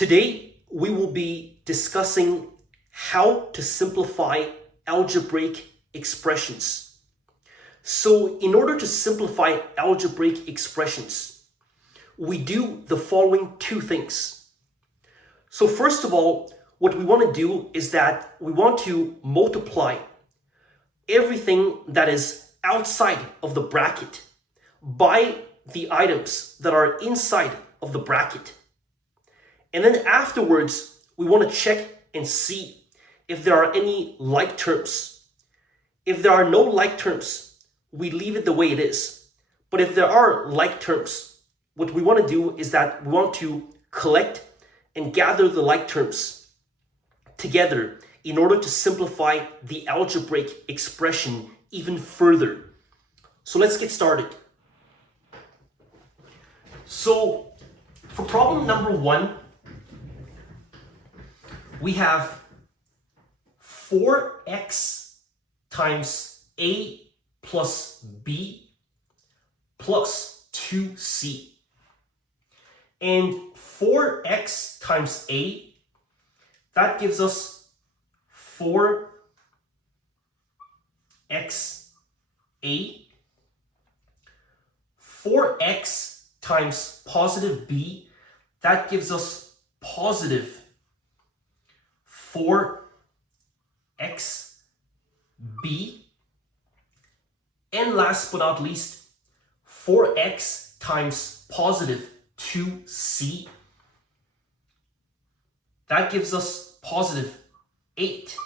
Today, we will be discussing how to simplify algebraic expressions. So in order to simplify algebraic expressions, we do the following two things. So first of all, what we want to do is that we want to multiply everything that is outside of the bracket by the items that are inside of the bracket. And then afterwards, we want to check and see if there are any like terms. If there are no like terms, we leave it the way it is. But if there are like terms, what we want to do is that we want to collect and gather the like terms together in order to simplify the algebraic expression even further. So let's get started. So for problem number 1, we have 4x times a plus b plus 2c. And 4x times a, that gives us 4x a. 4x times positive b, that gives us positive 4xb. And last but not least, 4x times positive 2c, that gives us positive 8xc.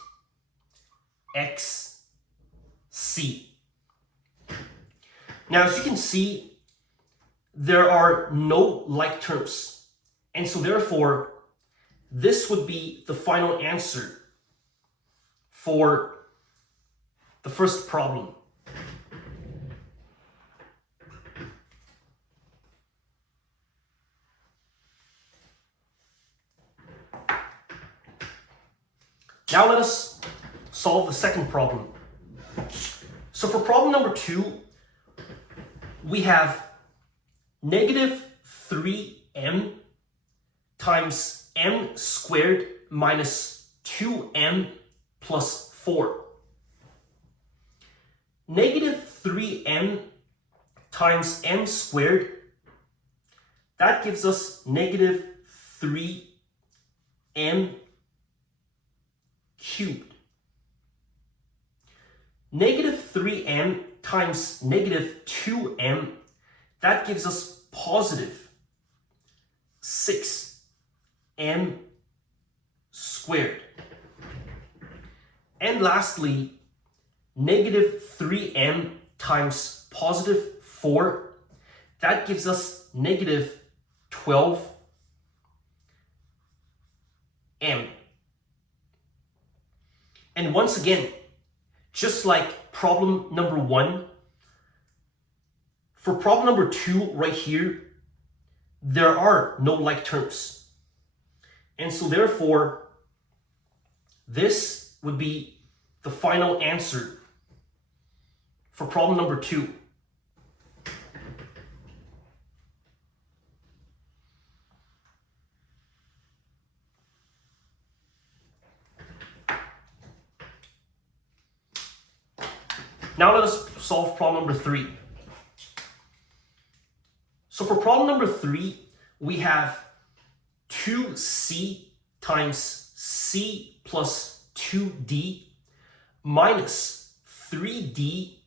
Now, as you can see, there are no like terms, and so therefore this would be the final answer for the first problem. Now let us solve the second problem. So for problem number 2, we have negative 3m times m squared minus 2m plus 4. Negative 3m times m squared, that gives us negative 3m cubed. Negative 3m times negative 2m, that gives us positive 6m squared. And lastly, negative 3m times positive 4, that gives us negative 12m. And once again, just like problem number 1, for problem number 2 right here, there are no like terms. And so therefore, this would be the final answer for problem number 2. Now let us solve problem number 3. So for problem number 3, we have 2c times c plus 2d minus 3d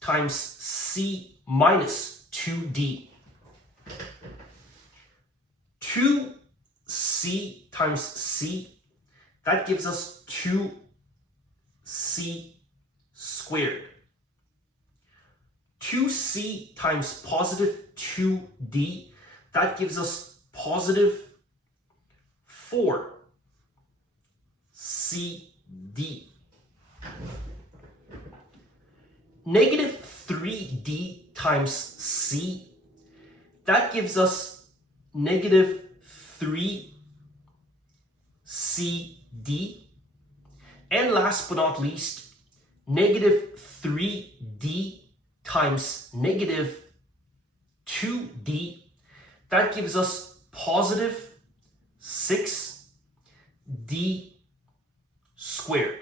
times c minus 2d. 2c times c, that gives us 2c squared. 2c times positive 2d, that gives us positive 4cd. Negative 3d times c, that gives us negative 3cd. And last but not least, negative 3d times negative 2d, that gives us positive 6d squared.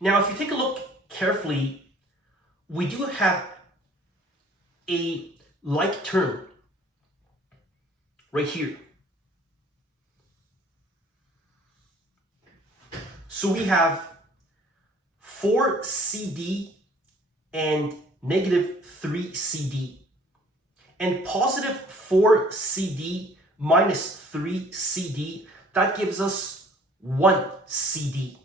Now, if you take a look carefully, we do have a like term right here. So we have 4cd and negative 3cd. And positive 4cd minus 3cd, that gives us 1cd.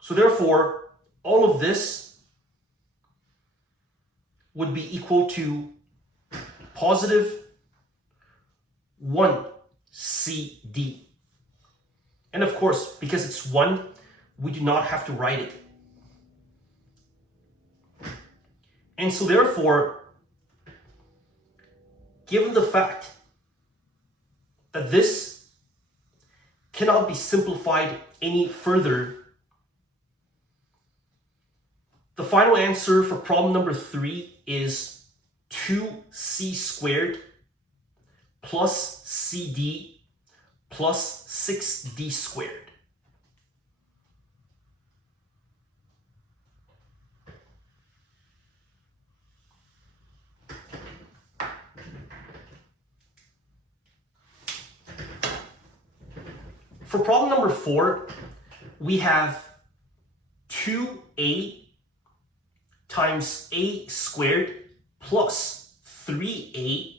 So therefore, all of this would be equal to positive 1cd. And of course, because it's 1, we do not have to write it. And so therefore, given the fact that this cannot be simplified any further, the final answer for problem number 3 is 2c squared plus cd plus 6d squared. For problem number 4, we have 2a times a squared plus 3a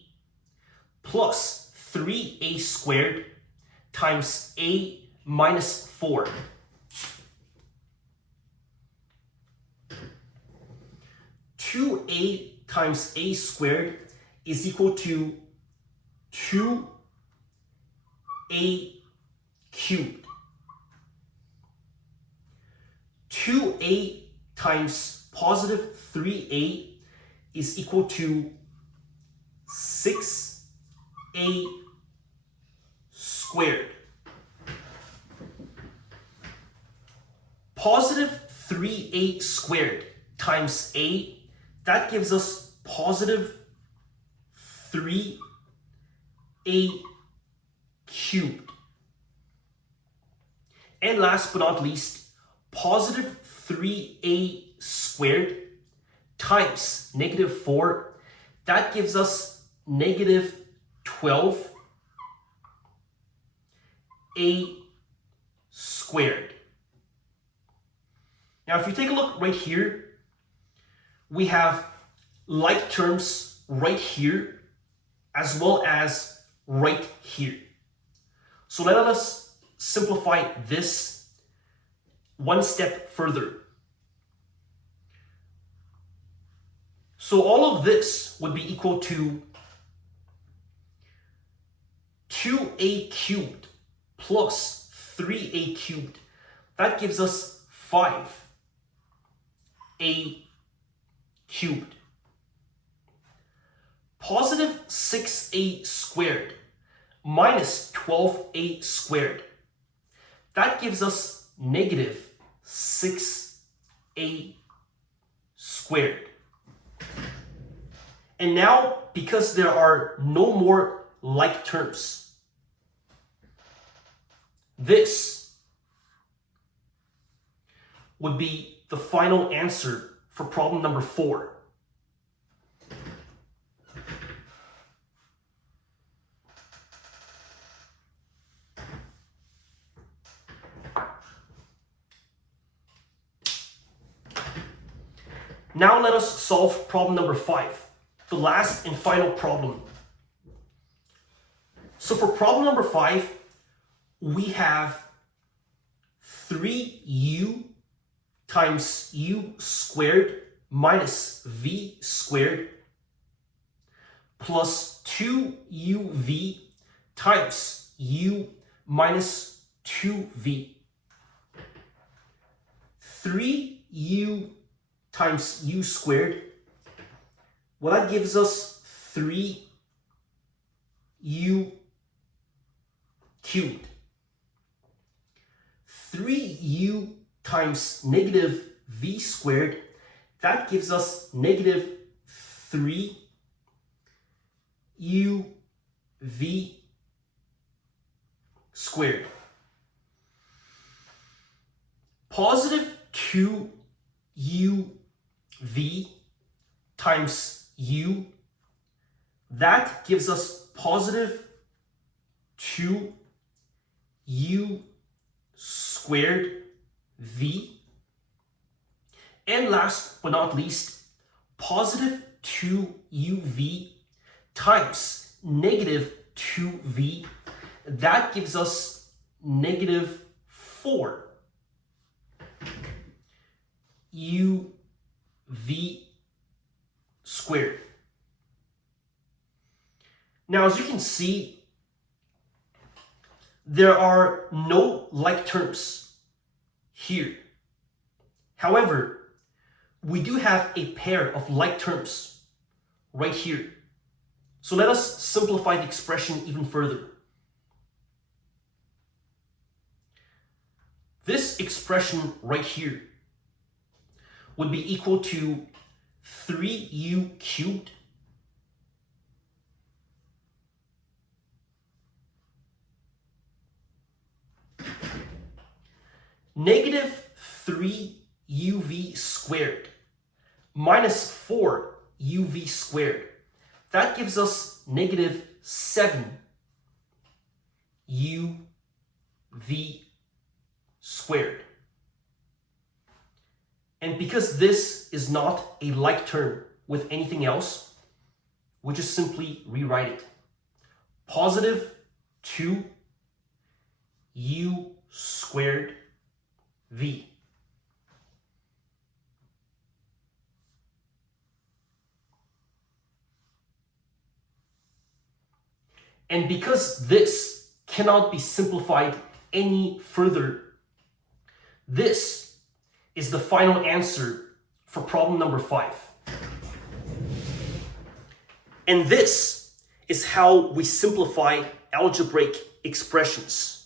plus 3a squared times a minus 4. Two a times a squared is equal to 2a cubed. 2a times positive 3a is equal to 6a squared. Positive 3a squared times a, that gives us positive 3a cubed. And last but not least, positive 3a squared times negative 4, that gives us negative 12a squared. Now, if you take a look right here, we have like terms right here as well as right here. So let us simplify this one step further. So all of this would be equal to 2a cubed plus 3a cubed. That gives us 5a cubed. Positive 6a squared minus 12a squared. That gives us negative 6a squared. And now, because there are no more like terms, this would be the final answer for problem number 4. Now let us solve problem number 5, the last and final problem. So for problem number 5, we have 3u times u squared minus v squared plus 2uv times u minus 2v. 3u times u squared, well, that gives us 3u cubed. 3u times negative v squared, that gives us negative 3u 2uv squared. Positive 2uv times u, that gives us positive 2u squared v. And last but not least, positive 2uv times negative 2v, that gives us negative 4 uv squared. Now, as you can see, there are no like terms here. However, we do have a pair of like terms right here. So let us simplify the expression even further. This expression right here would be equal to 3u cubed negative 3uv squared minus 4uv squared. That gives us negative 7uv squared. And because this is not a like term with anything else, we just simply rewrite it. Positive 2u squared v. And because this cannot be simplified any further, this is the final answer for problem number 5. And this is how we simplify algebraic expressions.